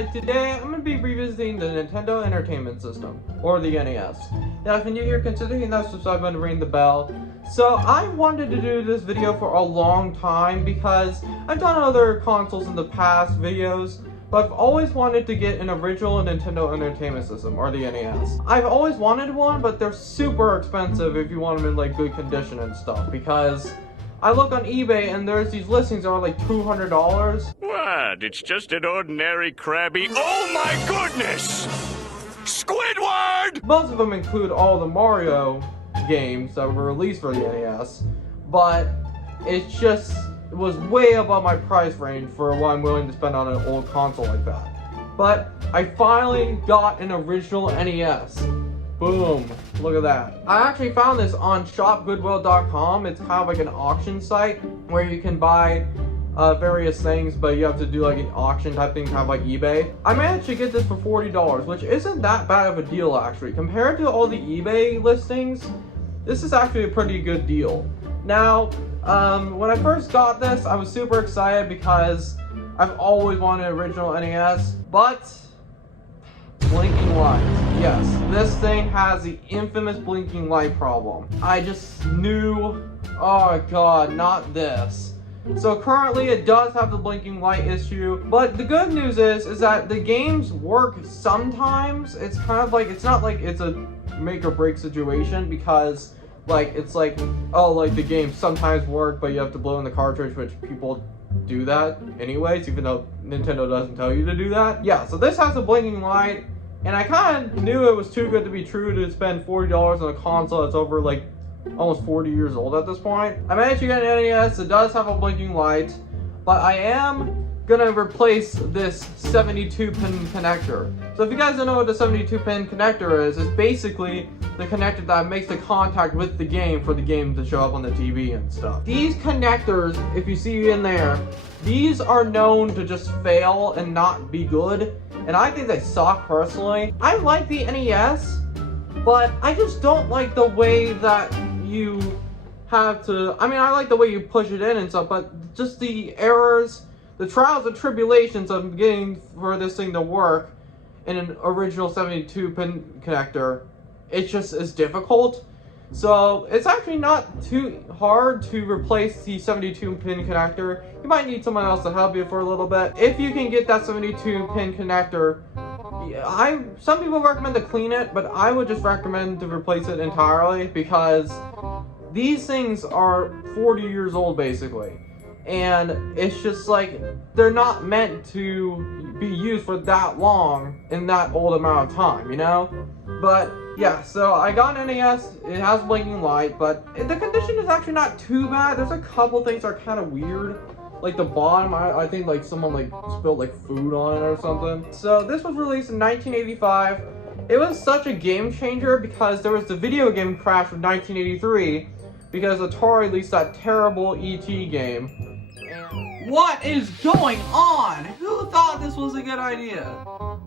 like today I'm going to be revisiting the Nintendo Entertainment System, or the NES. Now if you're new here, consider hitting that subscribe button and ring the bell. So I wanted to do this video for a long time because I've done other consoles in the past videos, but I've always wanted to get an original Nintendo Entertainment System, or the NES. I've always wanted one, but they're super expensive if you want them in like good condition and stuff, because I look on eBay and there's these listings that are like $200. What? It's just an ordinary Krabby. Oh my goodness! Squidward! Most of them include all the Mario games that were released for the NES, but it was way above my price range for what I'm willing to spend on an old console like that. But I finally got an original NES. Boom. Look at that. I actually found this on shopgoodwill.com. It's kind of like an auction site where you can buy various things, but you have to do like an auction type thing, kind of like eBay. I managed to get this for $40, which isn't that bad of a deal actually. Compared to all the eBay listings, this is actually a pretty good deal. Now, when I first got this, I was super excited because I've always wanted an original NES, but blinking lights. Yes, this thing has the infamous blinking light problem. I just knew, oh god, not this. So currently it does have the blinking light issue, but the good news is that the games work sometimes. It's kind of like, it's not like it's a make or break situation, because like it's like, oh, like the games sometimes work but you have to blow in the cartridge, which people do that anyways, even though Nintendo doesn't tell you to do that. Yeah, so this has a blinking light, and I kind of knew it was too good to be true to spend $40 on a console that's over like almost 40 years old at this point. I managed to get an NES. It does have a blinking light, but I am gonna replace this 72-pin connector. So if you guys don't know what the 72-pin connector is, it's basically the connector that makes the contact with the game for the game to show up on the TV and stuff. These connectors, if you see in there, these are known to just fail and not be good, and I think they suck personally. I like the NES, but I just don't like the way that you have to, I mean, I like the way you push it in and stuff, but just the errors, the trials and tribulations of getting for this thing to work in an original 72-pin connector, it's just as difficult. So it's actually not too hard to replace the 72-pin connector. You might need someone else to help you for a little bit. If you can get that 72-pin connector, some people recommend to clean it, but I would just recommend to replace it entirely, because these things are 40 years old basically. And it's just like, they're not meant to be used for that long in that old amount of time, you know? But yeah, so I got an NES. It has blinking light, but the condition is actually not too bad. There's a couple things that are kind of weird. Like the bottom, I think like someone like spilled like food on it or something. So this was released in 1985. It was such a game changer because there was the video game crash of 1983 because Atari released that terrible E.T. game. What is going on? Who thought this was a good idea?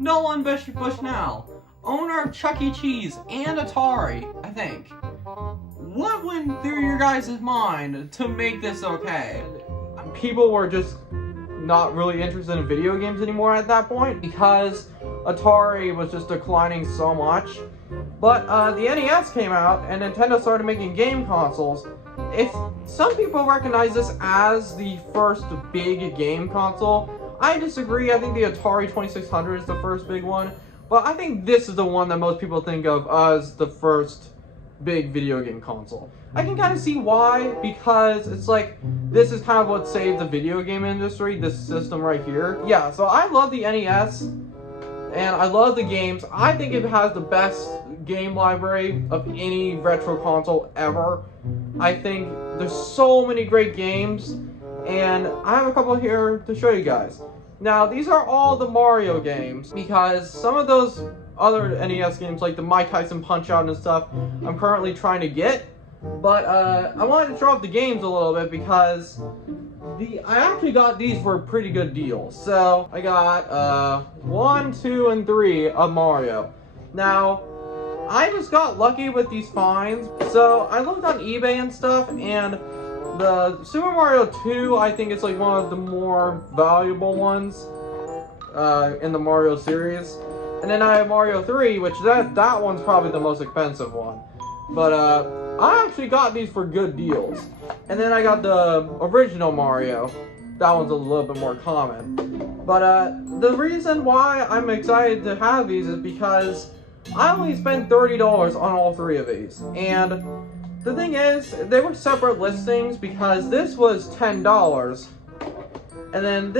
Nolan Bushnell, owner of Chuck E. Cheese and Atari, I think. What went through your guys' mind to make this okay? People were just not really interested in video games anymore at that point because Atari was just declining so much. But the NES came out and Nintendo started making game consoles. If some people recognize this as the first big game console, I disagree. I think the Atari 2600 is the first big one, but I think this is the one that most people think of as the first big video game console. I can kind of see why, because it's like, this is kind of what saved the video game industry, this system right here. Yeah, so I love the NES, and I love the games. I think it has the best game library of any retro console ever. I think there's so many great games, and I have a couple here to show you guys. Now, these are all the Mario games, because some of those other NES games, like the Mike Tyson Punch-Out and stuff, I'm currently trying to get. But I wanted to show off the games a little bit because I actually got these for a pretty good deal. So I got 1, 2, and 3 of Mario. Now, I just got lucky with these finds. So I looked on eBay and stuff, and the Super Mario 2, I think it's like one of the more valuable ones. in the Mario series. And then I have Mario 3, which that one's probably the most expensive one. But I actually got these for good deals. And then I got the original Mario. That one's a little bit more common. But the reason why I'm excited to have these is because I only spent $30 on all three of these. And the thing is, they were separate listings because this was $10. And then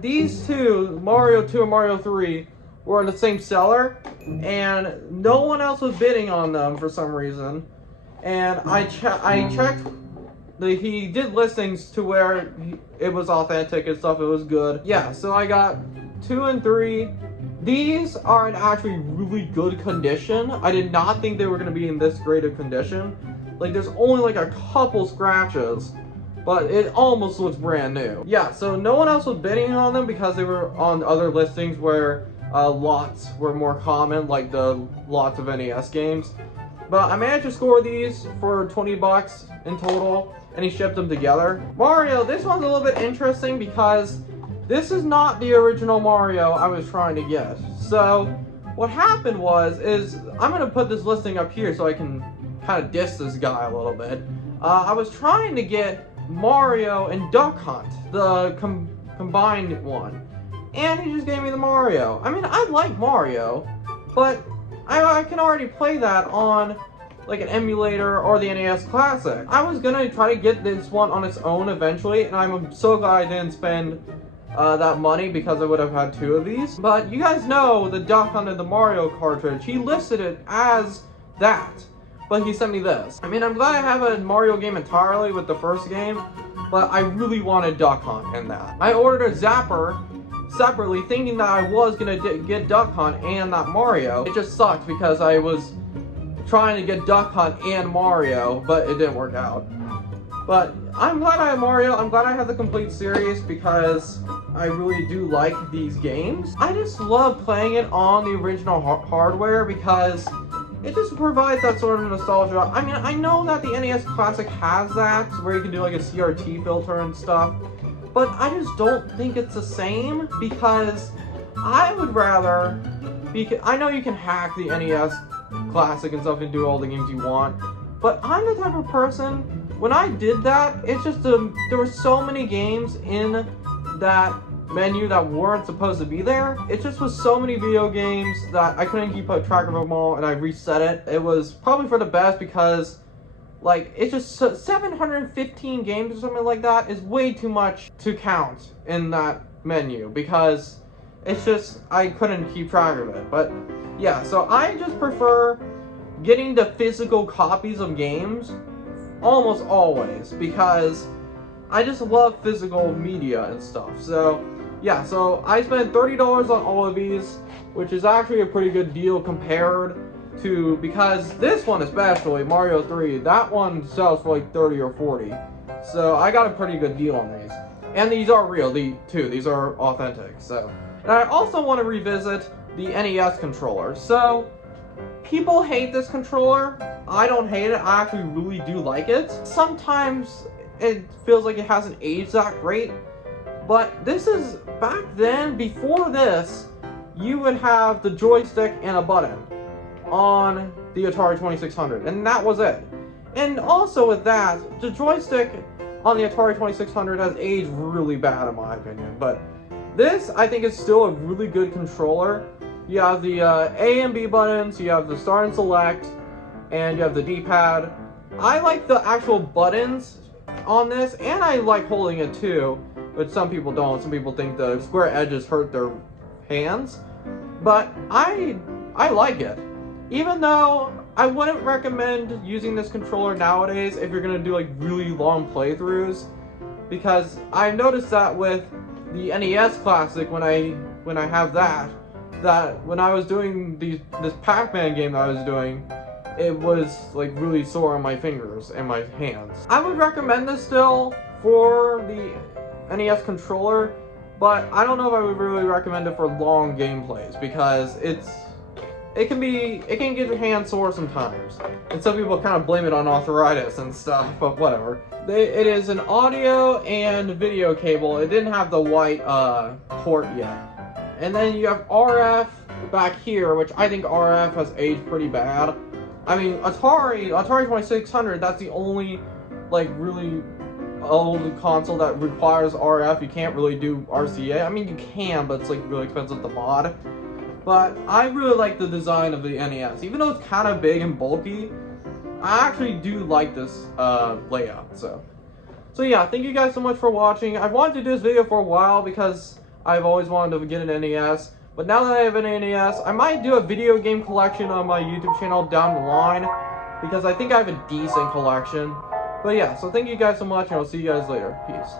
these two, Mario 2 and Mario 3, were in the same seller. And no one else was bidding on them for some reason. And I checked. He did listings to where it was authentic and stuff, it was good. Yeah, so I got 2 and 3. These are in actually really good condition. I did not think they were going to be in this great of condition. Like, there's only like a couple scratches, but it almost looks brand new. Yeah, so no one else was bidding on them because they were on other listings where lots were more common, like the lots of NES games. But I managed to score these for 20 bucks in total, and he shipped them together. Mario, this one's a little bit interesting because this is not the original Mario I was trying to get. So what happened is I'm gonna put this listing up here so I can kind of diss this guy a little bit. I was trying to get Mario and Duck Hunt, the combined one, and he just gave me the Mario. I mean, I like Mario, but I can already play that on like an emulator or the NES Classic. I was gonna try to get this one on its own eventually, and I'm so glad I didn't spend that money because I would have had 2 of these. But you guys know the Duck Hunt and the Mario cartridge, he listed it as that, but he sent me this. I mean, I'm glad I have a Mario game entirely with the first game, but I really wanted Duck Hunt in that. I ordered a Zapper separately thinking that I was gonna get Duck Hunt and that Mario. It just sucked because I was trying to get Duck Hunt and Mario, but it didn't work out. But I'm glad I have Mario. I'm glad I have the complete series because I really do like these games. I just love playing it on the original hardware because it just provides that sort of nostalgia. I mean, I know that the NES Classic has that, where you can do like a CRT filter and stuff, but I just don't think it's the same because I would rather, I know you can hack the NES Classic and stuff and do all the games you want, but I'm the type of person, when I did that, it's just there were so many games in that menu that weren't supposed to be there. It just was so many video games that I couldn't keep track of them all, and I reset it. It was probably for the best because, like, it's just 715 games or something like that is way too much to count in that menu because it's just, I couldn't keep track of it. But yeah, so I just prefer getting the physical copies of games almost always because I just love physical media and stuff. So yeah, so I spent $30 on all of these, which is actually a pretty good deal compared to, because this one especially, Mario 3, that one sells for like 30 or 40. So I got a pretty good deal on these. And these are real, these are authentic. So, and I also want to revisit the NES controller. So people hate this controller. I don't hate it. I actually really do like it. Sometimes it feels like it hasn't aged that great, but this is, back then, before this, you would have the joystick and a button on the Atari 2600, and that was it. And also with that, the joystick on the Atari 2600 has aged really bad in my opinion, but this, I think, is still a really good controller. You have the A and B buttons, you have the start and select, and you have the D-pad. I like the actual buttons on this, and I like holding it too, but some people don't. Some people think the square edges hurt their hands, but I like it. Even though I wouldn't recommend using this controller nowadays if you're gonna do like really long playthroughs, because I've noticed that with the NES Classic, when I have that when I was doing this Pac-Man game that I was doing, it was like really sore on my fingers and my hands. I would recommend this still for the NES controller, but I don't know if I would really recommend it for long gameplays because it can get your hand sore sometimes. And some people kind of blame it on arthritis and stuff, but whatever. It is an audio and video cable. It didn't have the white port yet. And then you have RF back here, which I think RF has aged pretty bad. I mean, Atari 2600, that's the only, like, really old console that requires RF. You can't really do RCA. I mean, you can, but it's, like, really expensive to mod. But I really like the design of the NES. Even though it's kind of big and bulky, I actually do like this layout. So yeah, thank you guys so much for watching. I've wanted to do this video for a while because I've always wanted to get an NES. But now that I have an NES, I might do a video game collection on my YouTube channel down the line, because I think I have a decent collection. But yeah, so thank you guys so much, and I'll see you guys later. Peace.